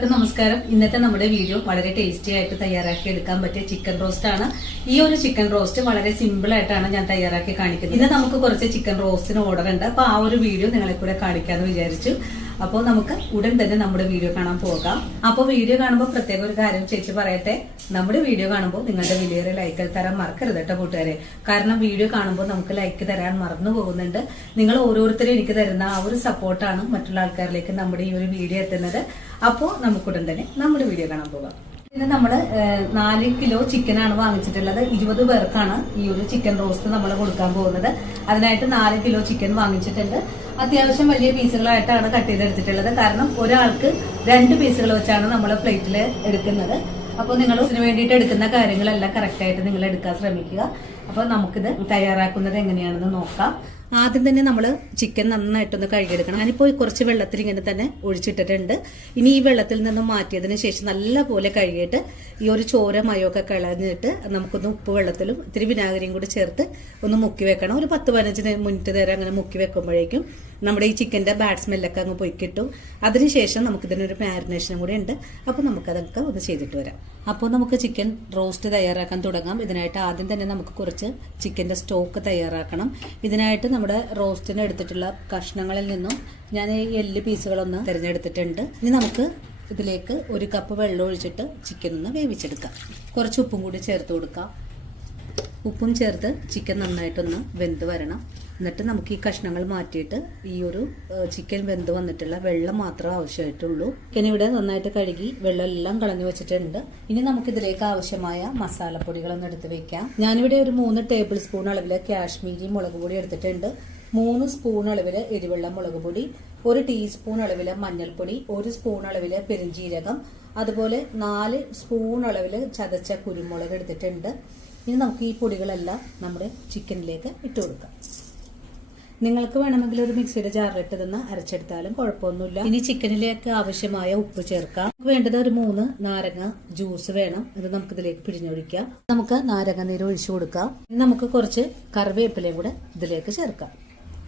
നമസ്കാരം. ഇന്നത്തെ നമ്മുടെ വീഡിയോ വളരെ ടേസ്റ്റി ആയിട്ട് തയ്യാറാക്കി എടുക്കാൻ പറ്റിയ ചിക്കൻ റോസ്റ്റ് ആണ്. ഈ ഒരു ചിക്കൻ റോസ്റ്റ് വളരെ സിമ്പിൾ ആയിട്ടാണ് ഞാൻ തയ്യാറാക്കി കാണിക്കുന്നത്. ഇന്ന് നമുക്ക് കുറച്ച് ചിക്കൻ റോസ്റ്റിന് ഓർഡർ ഉണ്ട്. അപ്പൊ ആ ഒരു വീഡിയോ നിങ്ങളെ കൂടെ കാണിക്കാന്ന് വിചാരിച്ചു. അപ്പോൾ നമുക്ക് ഉടൻ തന്നെ നമ്മുടെ വീഡിയോ കാണാൻ പോകാം. അപ്പോൾ വീഡിയോ കാണുമ്പോൾ പ്രത്യേക ഒരു കാര്യം ചേച്ചി പറയട്ടെ, നമ്മുടെ വീഡിയോ കാണുമ്പോൾ നിങ്ങളുടെ വലിയൊരു ലൈക്ക് തരാൻ മറക്കരുത് കേട്ടോ കൂട്ടുകാരെ. കാരണം വീഡിയോ കാണുമ്പോൾ നമുക്ക് ലൈക്ക് തരാൻ മറന്നു പോകുന്നുണ്ട്. നിങ്ങൾ ഓരോരുത്തരും എനിക്ക് തരുന്ന ആ ഒരു സപ്പോർട്ടാണ് മറ്റുള്ള ആൾക്കാരിലേക്ക് നമ്മുടെ ഈ ഒരു വീഡിയോ എത്തുന്നത്. അപ്പോൾ നമുക്കുടൻ തന്നെ നമ്മുടെ വീഡിയോ കാണാൻ പോകാം. ഇത് നമ്മള് 4 കിലോ ചിക്കനാണ് വാങ്ങിച്ചിട്ടുള്ളത്. 20 പേർക്കാണ് ഈ ഒരു ചിക്കൻ റോസ്റ്റ് നമ്മൾ കൊടുക്കാൻ പോകുന്നത്. അതിനായിട്ട് 4 കിലോ ചിക്കൻ വാങ്ങിച്ചിട്ടുണ്ട്. അത്യാവശ്യം വലിയ പീസുകളായിട്ടാണ് കട്ട് ചെയ്തെടുത്തിട്ടുള്ളത്. കാരണം ഒരാൾക്ക് 2 പീസുകൾ വെച്ചാണ് നമ്മൾ പ്ലേറ്റിൽ എടുക്കുന്നത്. അപ്പോൾ നിങ്ങൾ ഇതിന് വേണ്ടിയിട്ട് എടുക്കുന്ന കാര്യങ്ങളെല്ലാം കറക്റ്റ് ആയിട്ട് നിങ്ങൾ എടുക്കാൻ ശ്രമിക്കുക. അപ്പോൾ നമുക്കിത് തയ്യാറാക്കുന്നത് എങ്ങനെയാണെന്ന് നോക്കാം. ആദ്യം തന്നെ നമ്മൾ ചിക്കൻ നന്നായിട്ടൊന്ന് കഴുകിയെടുക്കണം. ഞാനിപ്പോൾ കുറച്ച് വെള്ളത്തിൽ ഇങ്ങനെ തന്നെ ഒഴിച്ചിട്ടിട്ടുണ്ട്. ഇനി ഈ വെള്ളത്തിൽ നിന്ന് മാറ്റിയതിന് ശേഷം നല്ലപോലെ കഴുകിയിട്ട് ഈ ഒരു ചോര മയൊക്കെ കളഞ്ഞിട്ട് നമുക്കൊന്ന് ഉപ്പ് വെള്ളത്തിലും ഇത്തിരി വിനാഗിരിയും കൂടി ചേർത്ത് ഒന്ന് മുക്കി വെക്കണം. ഒരു 10-15 മിനിറ്റ് നേരം അങ്ങനെ മുക്കി വെക്കുമ്പോഴേക്കും നമ്മുടെ ഈ ചിക്കന്റെ ബാഡ് സ്മെല്ലൊക്കെ അങ്ങ് പോയി കിട്ടും. അതിനുശേഷം നമുക്കിതിനൊരു മാരിനേഷനും കൂടി ഉണ്ട്. അപ്പോൾ നമുക്കതൊക്കെ ഒന്ന് ചെയ്തിട്ട് വരാം. അപ്പോൾ നമുക്ക് ചിക്കൻ റോസ്റ്റ് തയ്യാറാക്കാൻ തുടങ്ങാം. ഇതിനായിട്ട് ആദ്യം തന്നെ നമുക്ക് കുറച്ച് ചിക്കന്റെ സ്റ്റോക്ക് തയ്യാറാക്കണം. ഇതിനായിട്ട് നമ്മുടെ റോസ്റ്റിന് എടുത്തിട്ടുള്ള കഷ്ണങ്ങളിൽ നിന്നും ഞാൻ ഈ എല്ല് പീസുകളൊന്ന് തിരഞ്ഞെടുത്തിട്ടുണ്ട്. ഇനി നമുക്ക് ഇതിലേക്ക് 1 കപ്പ് വെള്ളം ഒഴിച്ചിട്ട് ചിക്കൻ ഒന്ന് വേവിച്ചെടുക്കാം. കുറച്ച് ഉപ്പും കൂടി ചേർത്ത് കൊടുക്കാം. ഉപ്പും ചേർത്ത് ചിക്കൻ നന്നായിട്ടൊന്ന് വെന്ത് വരണം. എന്നിട്ട് നമുക്ക് ഈ കഷ്ണങ്ങൾ മാറ്റിയിട്ട് ഈ ഒരു ചിക്കൻ വെന്ത് വന്നിട്ടുള്ള വെള്ളം മാത്രമേ ആവശ്യമായിട്ടുള്ളൂ. ചിക്കൻ ഇവിടെ നന്നായിട്ട് കഴുകി വെള്ളം എല്ലാം കളഞ്ഞു വെച്ചിട്ടുണ്ട്. ഇനി നമുക്കിതിലേക്ക് ആവശ്യമായ മസാലപ്പൊടികളൊന്നും എടുത്ത് വെക്കാം. ഞാനിവിടെ ഒരു 3 ടേബിൾ സ്പൂൺ അളവിൽ കാശ്മീരി മുളക് പൊടി എടുത്തിട്ടുണ്ട്. 3 സ്പൂൺ അളവിൽ എരിവെള്ള മുളക് പൊടി, 1 ടീസ്പൂൺ അളവിൽ മഞ്ഞൾപ്പൊടി, 1 സ്പൂൺ അളവിൽ പെരുംജീരകം, അതുപോലെ 4 സ്പൂൺ അളവിൽ ചതച്ച കുരുമുളക് എടുത്തിട്ടുണ്ട്. ഇനി നമുക്ക് ഈ പൊടികളെല്ലാം നമ്മുടെ ചിക്കനിലേക്ക് ഇട്ട് കൊടുക്കാം. നിങ്ങൾക്ക് വേണമെങ്കിൽ ഒരു മിക്സിയുടെ ജാറിലിട്ട് തന്നെ അരച്ചെടുത്താലും കുഴപ്പമൊന്നുമില്ല. ഇനി ചിക്കനിലേക്ക് ആവശ്യമായ ഉപ്പ് ചേർക്കാം. വേണ്ടത് ഒരു 3 നാരങ്ങ ജ്യൂസ് വേണം. ഇത് നമുക്ക് ഇതിലേക്ക് പിഴിഞ്ഞൊഴിക്കാം. നമുക്ക് നാരങ്ങ നീര് ഒഴിച്ചു കൊടുക്കാം. ഇനി നമുക്ക് കുറച്ച് കറിവേപ്പിലയും കൂടെ ഇതിലേക്ക് ചേർക്കാം.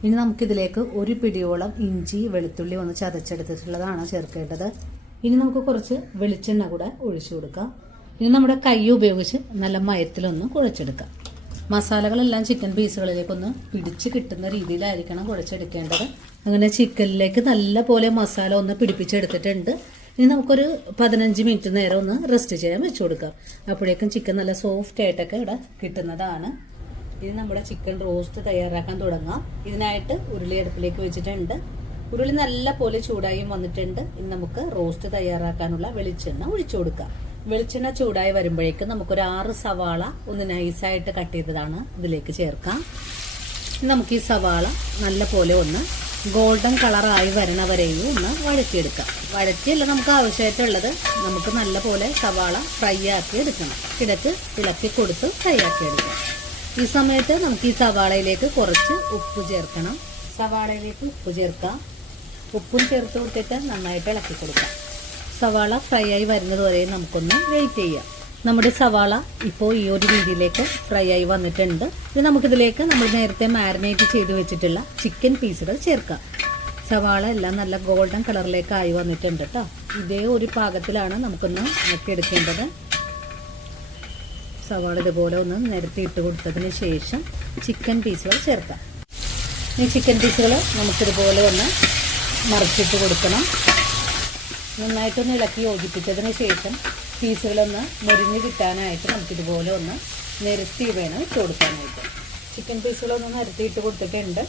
ഇനി നമുക്കിതിലേക്ക് 1 പിടിയോളം ഇഞ്ചി വെളുത്തുള്ളി ഒന്ന് ചതച്ചെടുത്തിട്ടുള്ളതാണ് ചേർക്കേണ്ടത്. ഇനി നമുക്ക് കുറച്ച് വെളിച്ചെണ്ണ കൂടെ ഒഴിച്ചു കൊടുക്കാം. ഇനി നമ്മുടെ കൈ ഉപയോഗിച്ച് നല്ല മയത്തിലൊന്ന് കുഴച്ചെടുക്കാം. മസാലകളെല്ലാം ചിക്കൻ പീസുകളിലേക്കൊന്ന് പിടിച്ച് കിട്ടുന്ന രീതിയിലായിരിക്കണം കുഴച്ചെടുക്കേണ്ടത്. അങ്ങനെ ചിക്കനിലേക്ക് നല്ല പോലെ മസാല ഒന്ന് പിടിപ്പിച്ചെടുത്തിട്ടുണ്ട്. ഇനി നമുക്കൊരു 15 മിനിറ്റ് നേരം ഒന്ന് റെസ്റ്റ് ചെയ്യാൻ വെച്ചു കൊടുക്കാം. അപ്പോഴേക്കും ചിക്കൻ നല്ല സോഫ്റ്റ് ആയിട്ടൊക്കെ ഇവിടെ കിട്ടുന്നതാണ്. ഇനി നമ്മുടെ ചിക്കൻ റോസ്റ്റ് തയ്യാറാക്കാൻ തുടങ്ങാം. ഇതിനായിട്ട് ഉരുളി അടുപ്പിലേക്ക് വെച്ചിട്ടുണ്ട്. ഉരുളി നല്ല പോലെ ചൂടായി വന്നിട്ടുണ്ട്. ഇനി നമുക്ക് റോസ്റ്റ് തയ്യാറാക്കാനുള്ള വെളിച്ചെണ്ണ ഒഴിച്ചു കൊടുക്കാം. വെളിച്ചെണ്ണ ചൂടായി വരുമ്പോഴേക്കും നമുക്കൊരു 6 സവാള ഒന്ന് നൈസായിട്ട് കട്ട് ചെയ്തതാണ് ഇതിലേക്ക് ചേർക്കാം. നമുക്ക് ഈ സവാള നല്ല പോലെ ഒന്ന് ഗോൾഡൻ കളറായി വരണവരെയും ഒന്ന് വഴറ്റിയെടുക്കാം. വഴറ്റിയല്ല നമുക്ക് ആവശ്യമായിട്ടുള്ളത്, നമുക്ക് നല്ല പോലെ സവാള ഫ്രൈ ആക്കി എടുക്കണം. ഇടയ്ക്ക് ഇളക്കി കൊടുത്ത് ഫ്രൈ ആക്കി എടുക്കാം. ഈ സമയത്ത് നമുക്ക് ഈ സവാളയിലേക്ക് കുറച്ച് ഉപ്പ് ചേർക്കണം. സവാളയിലേക്ക് ഉപ്പ് ചേർക്കാം. ഉപ്പും ചേർത്ത് കൊടുത്തിട്ട് നന്നായിട്ട് ഇളക്കി കൊടുക്കാം. സവാള ഫ്രൈ ആയി വരുന്നത് വരെ നമുക്കൊന്ന് വെയിറ്റ് ചെയ്യാം. നമ്മുടെ സവാള ഇപ്പോൾ ഈ ഒരു രീതിയിലേക്ക് ഫ്രൈ ആയി വന്നിട്ടുണ്ട്. ഇത് നമുക്കിതിലേക്ക് നമ്മൾ നേരത്തെ മാരിനേറ്റ് ചെയ്ത് വെച്ചിട്ടുള്ള ചിക്കൻ പീസുകൾ ചേർക്കാം. സവാള എല്ലാം നല്ല ഗോൾഡൻ കളറിലേക്ക് ആയി വന്നിട്ടുണ്ട് കേട്ടോ. ഇതേ ഒരു പാകത്തിലാണ് നമുക്കൊന്ന് ആക്കിയെടുക്കേണ്ടത്. സവാള ഇതുപോലെ ഒന്ന് നിരത്തി ഇട്ട് കൊടുത്തതിന് ശേഷം ചിക്കൻ പീസുകൾ ചേർക്കാം. ഈ ചിക്കൻ പീസുകൾ നമുക്കിതുപോലെ ഒന്ന് മറിച്ചിട്ട് കൊടുക്കണം. നന്നായിട്ടൊന്ന് ഇളക്കി യോജിപ്പിച്ചതിന് ശേഷം പീസുകളൊന്ന് മുരിഞ്ഞ് കിട്ടാനായിട്ട് നമുക്കിതുപോലെ ഒന്ന് നിരത്തി വേണം ഇട്ട് കൊടുക്കാനായിട്ട്. ചിക്കൻ പീസുകളൊന്ന് നിരത്തിയിട്ട് കൊടുത്തിട്ടുണ്ട്.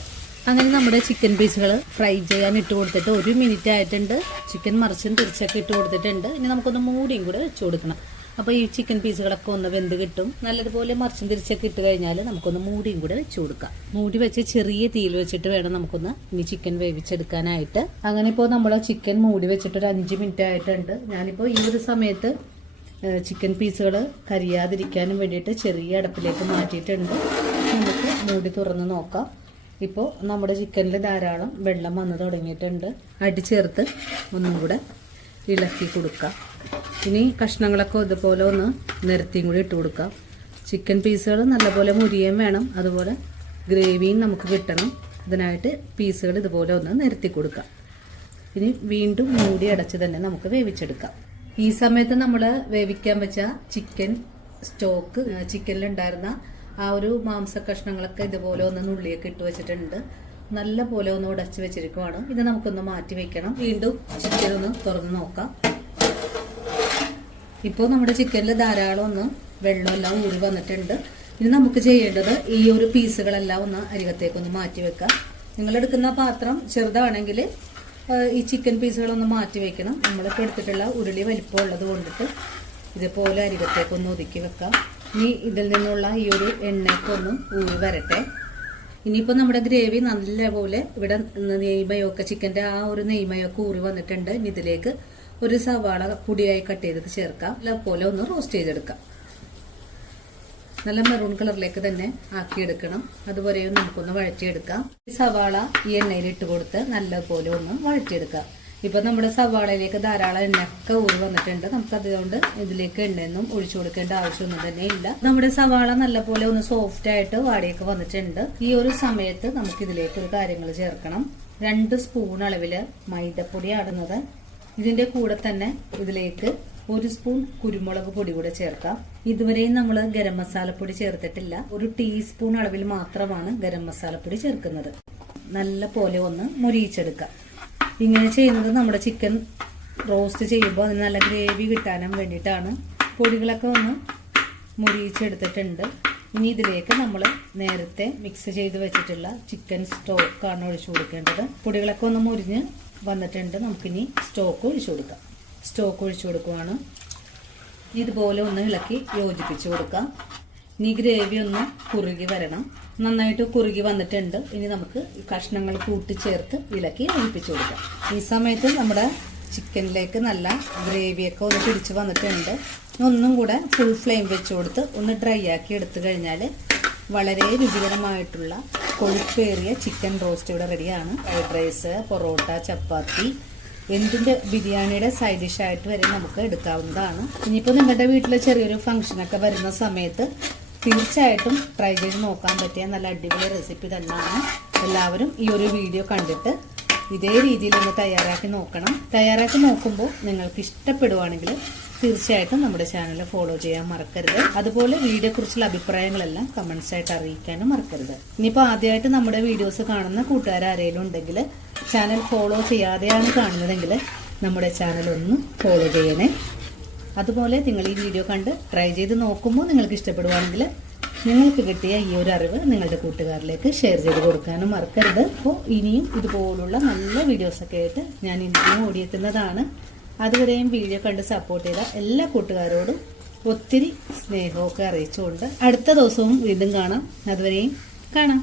അങ്ങനെ നമ്മുടെ ചിക്കൻ പീസുകൾ ഫ്രൈ ചെയ്യാൻ ഇട്ട് കൊടുത്തിട്ട് 1 മിനിറ്റ് ആയിട്ടുണ്ട്. ചിക്കൻ മറിച്ചും തിരിച്ചൊക്കെ ഇട്ട് കൊടുത്തിട്ടുണ്ട്. ഇനി നമുക്കൊന്ന് മൂടിയും കൂടെ വെച്ച് കൊടുക്കണം. അപ്പോൾ ഈ ചിക്കൻ പീസുകളൊക്കെ ഒന്ന് വെന്ത് കിട്ടും. നല്ലതുപോലെ മറിച്ചും തിരിച്ചൊക്കെ ഇട്ട് കഴിഞ്ഞാൽ നമുക്കൊന്ന് മൂടിയും കൂടെ വെച്ച് കൊടുക്കാം. മൂടി വെച്ച് ചെറിയ തീയിൽ വെച്ചിട്ട് വേണം നമുക്കൊന്ന് ഇനി ചിക്കൻ വേവിച്ചെടുക്കാനായിട്ട്. അങ്ങനെ ഇപ്പോൾ നമ്മൾ ചിക്കൻ മൂടി വെച്ചിട്ട് ഒരു 5 മിനിറ്റ് ആയിട്ടുണ്ട്. ഞാനിപ്പോൾ ഈ ഒരു സമയത്ത് ചിക്കൻ പീസുകൾ കരിയാതിരിക്കാനും വേണ്ടിയിട്ട് ചെറിയ അടപ്പിലേക്ക് മാറ്റിയിട്ടുണ്ട്. നമുക്ക് മൂടി തുറന്ന് നോക്കാം. ഇപ്പോൾ നമ്മുടെ ചിക്കനിൽ ധാരാളം വെള്ളം വന്ന് തുടങ്ങിയിട്ടുണ്ട്. അടി ചേർത്ത് ഒന്നും കൂടെ ഇളക്കി കൊടുക്കാം. ഇനി കഷ്ണങ്ങളൊക്കെ ഇതുപോലെ ഒന്ന് നിരത്തിയും കൂടി ഇട്ട് കൊടുക്കാം. ചിക്കൻ പീസുകൾ നല്ലപോലെ മുരിയേം വേണം, അതുപോലെ ഗ്രേവിയും നമുക്ക് കിട്ടണം. ഇതിനായിട്ട് പീസുകൾ ഇതുപോലെ ഒന്ന് നിരത്തി കൊടുക്കാം. ഇനി വീണ്ടും മൂടി അടച്ച് തന്നെ നമുക്ക് വേവിച്ചെടുക്കാം. ഈ സമയത്ത് നമ്മൾ വേവിക്കാൻ വെച്ച ചിക്കൻ സ്റ്റോക്ക്, ചിക്കനിലുണ്ടായിരുന്ന ആ ഒരു മാംസ കഷ്ണങ്ങളൊക്കെ ഇതുപോലെ ഒന്ന് നുള്ളിയൊക്കെ ഇട്ട് വെച്ചിട്ടുണ്ട്. നല്ല പോലെ ഒന്ന് ഉടച്ച് വെച്ചിരിക്കുവാണ്. ഇത് നമുക്കൊന്ന് മാറ്റി വെക്കണം. വീണ്ടും ചിക്കൻ ഒന്ന് തുറന്ന് നോക്കാം. ഇപ്പോൾ നമ്മുടെ ചിക്കനിൽ ധാരാളം ഒന്ന് വെള്ളമെല്ലാം ഊറി വന്നിട്ടുണ്ട്. ഇനി നമുക്ക് ചെയ്യേണ്ടത് ഈ ഒരു പീസുകളെല്ലാം ഒന്ന് അരികത്തേക്കൊന്ന് മാറ്റി വെക്കാം. നിങ്ങളെടുക്കുന്ന പാത്രം ചെറുതാണെങ്കിൽ ഈ ചിക്കൻ പീസുകളൊന്ന് മാറ്റി വെക്കണം. നമ്മളിപ്പോൾ എടുത്തിട്ടുള്ള ഉരുളി വലിപ്പമുള്ളത് കൊണ്ടിട്ട് ഇതുപോലെ അരികത്തേക്കൊന്ന് ഒതുക്കി വെക്കാം. ഇനി ഇതിൽ നിന്നുള്ള ഈ ഒരു എണ്ണയ്ക്കൊന്ന് ഊറി വരട്ടെ. ഇനിയിപ്പോൾ നമ്മുടെ ഗ്രേവി നല്ലപോലെ ഇവിടെ നെയ്മയൊക്കെ ചിക്കൻ്റെ ആ ഒരു നെയ്മയൊക്കെ ഊറി വന്നിട്ടുണ്ട്. ഇനി ഇതിലേക്ക് ഒരു സവാള പൊടിയായി കട്ട് ചെയ്തത് ചേർക്കാം. നല്ലപോലെ ഒന്ന് റോസ്റ്റ് ചെയ്തെടുക്കാം. നല്ല മെറൂൺ കളറിലേക്ക് തന്നെ ആക്കിയെടുക്കണം. അതുവരെയും നമുക്കൊന്ന് വഴറ്റിയെടുക്കാം. സവാള ഈ എണ്ണയിൽ ഇട്ട് കൊടുത്ത് നല്ലപോലെ ഒന്ന് വഴറ്റിയെടുക്കാം. ഇപ്പൊ നമ്മുടെ സവാളയിലേക്ക് ധാരാളം എണ്ണയൊക്കെ ഊറി വന്നിട്ടുണ്ട്. നമുക്ക് അതുകൊണ്ട് ഇതിലേക്ക് എണ്ണയൊന്നും ഒഴിച്ചു കൊടുക്കേണ്ട ആവശ്യമൊന്നും തന്നെ ഇല്ല. നമ്മുടെ സവാള നല്ലപോലെ ഒന്ന് സോഫ്റ്റ് ആയിട്ട് വാടിയൊക്കെ വന്നിട്ടുണ്ട്. ഈ ഒരു സമയത്ത് നമുക്ക് ഇതിലേക്ക് ഒരു കാര്യങ്ങൾ ചേർക്കണം. 2 സ്പൂൺ അളവില് മൈദപ്പൊടി ആടുന്നത്. ഇതിന്റെ കൂടെ തന്നെ ഇതിലേക്ക് 1 സ്പൂൺ കുരുമുളക് പൊടി കൂടെ ചേർക്കാം. ഇതുവരെയും നമ്മൾ ഗരം മസാലപ്പൊടി ചേർത്തിട്ടില്ല. 1 ടീസ്പൂൺ അളവിൽ മാത്രമാണ് ഗരം മസാലപ്പൊടി ചേർക്കുന്നത്. നല്ല പോലെ ഒന്ന് മുരിയിച്ചെടുക്കാം. ഇങ്ങനെ ചെയ്യുന്നത് നമ്മുടെ ചിക്കൻ റോസ്റ്റ് ചെയ്യുമ്പോൾ അതിന് നല്ല ഗ്രേവി കിട്ടാനും വേണ്ടിയിട്ടാണ്. പൊടികളൊക്കെ ഒന്ന് മുരിയിച്ചെടുത്തിട്ടുണ്ട്. ഇനി ഇതിലേക്ക് നമ്മൾ നേരത്തെ മിക്സ് ചെയ്ത് വെച്ചിട്ടുള്ള ചിക്കൻ സ്റ്റോക്കാണ് ഒഴിച്ചു കൊടുക്കേണ്ടത്. പൊടികളൊക്കെ ഒന്ന് മുരിഞ്ഞ് വന്നിട്ടുണ്ട്. നമുക്കിനി സ്റ്റോക്ക് ഒഴിച്ചു കൊടുക്കാം. സ്റ്റോക്ക് ഒഴിച്ചു കൊടുക്കുവാണ്. ഇതുപോലെ ഒന്ന് ഇളക്കി യോജിപ്പിച്ച് കൊടുക്കാം. ഇനി ഗ്രേവി ഒന്ന് കുറുകി വരണം. നന്നായിട്ട് കുറുകി വന്നിട്ടുണ്ട്. ഇനി നമുക്ക് കഷ്ണങ്ങൾ കൂട്ടിച്ചേർത്ത് ഇളക്കി യോജിപ്പിച്ച് കൊടുക്കാം. ഈ സമയത്ത് നമ്മുടെ ചിക്കനിലേക്ക് നല്ല ഗ്രേവിയൊക്കെ ഒന്ന് പിടിച്ച് വന്നിട്ടുണ്ട്. ഒന്നും കൂടെ ഫുൾ ഫ്ലെയിം വെച്ച് കൊടുത്ത് ഒന്ന് ഡ്രൈ ആക്കി എടുത്തു കഴിഞ്ഞാൽ വളരെ രുചികരമായിട്ടുള്ള കൊഴുപ്പേറിയ ചിക്കൻ റോസ്റ്റ് ഇവിടെ റെഡിയാണ്. ഫ്രൈഡ് റൈസ്, പൊറോട്ട, ചപ്പാത്തി, എന്തിൻ്റെ ബിരിയാണിയുടെ സൈഡ് ഡിഷായിട്ട് വരെ നമുക്ക് എടുക്കാവുന്നതാണ്. ഇനിയിപ്പോൾ നിങ്ങളുടെ വീട്ടിൽ ചെറിയൊരു ഫംഗ്ഷനൊക്കെ വരുന്ന സമയത്ത് തീർച്ചയായിട്ടും ട്രൈ ചെയ്ത് നോക്കാൻ പറ്റിയ നല്ല അടിപൊളി റെസിപ്പി തന്നെയാണ്. എല്ലാവരും ഈ ഒരു വീഡിയോ കണ്ടിട്ട് ഇതേ രീതിയിൽ ഒന്ന് തയ്യാറാക്കി നോക്കണം. തയ്യാറാക്കി നോക്കുമ്പോൾ നിങ്ങൾക്ക് ഇഷ്ടപ്പെടുവാണെങ്കിൽ തീർച്ചയായിട്ടും നമ്മുടെ ചാനൽ ഫോളോ ചെയ്യാൻ മറക്കരുത്. അതുപോലെ വീഡിയോയെക്കുറിച്ചുള്ള അഭിപ്രായങ്ങളെല്ലാം കമൻസ് ആയിട്ട് അറിയിക്കാനും മറക്കരുത്. ഇനിയിപ്പോൾ ആദ്യമായിട്ട് നമ്മുടെ വീഡിയോസ് കാണുന്ന കൂട്ടുകാരെങ്കിലും ഉണ്ടെങ്കിൽ ചാനൽ ഫോളോ ചെയ്യാതെയാണ് കാണുന്നതെങ്കിൽ നമ്മുടെ ചാനൽ ഒന്ന് ഫോളോ ചെയ്യണേ. അതുപോലെ നിങ്ങൾ ഈ വീഡിയോ കണ്ട് ട്രൈ ചെയ്ത് നോക്കുമ്പോൾ നിങ്ങൾക്ക് ഇഷ്ടപ്പെടുവാണെങ്കിൽ നിങ്ങൾക്ക് കിട്ടിയ ഈ ഒരു അറിവ് നിങ്ങളുടെ കൂട്ടുകാരിലേക്ക് ഷെയർ ചെയ്ത് കൊടുക്കാനും മറക്കരുത്. അപ്പോൾ ഇനിയും ഇതുപോലുള്ള നല്ല വീഡിയോസൊക്കെ ആയിട്ട് ഞാൻ ഇനിയും ഓടിയെത്തുന്നതാണ്. അതുവരെയും വീഡിയോ കണ്ട് സപ്പോർട്ട് ചെയ്ത എല്ലാ കൂട്ടുകാരോടും ഒത്തിരി സ്നേഹമൊക്കെ അറിയിച്ചുകൊണ്ട് അടുത്ത ദിവസവും വീണ്ടും കാണാം. അതുവരെയും കാണാം.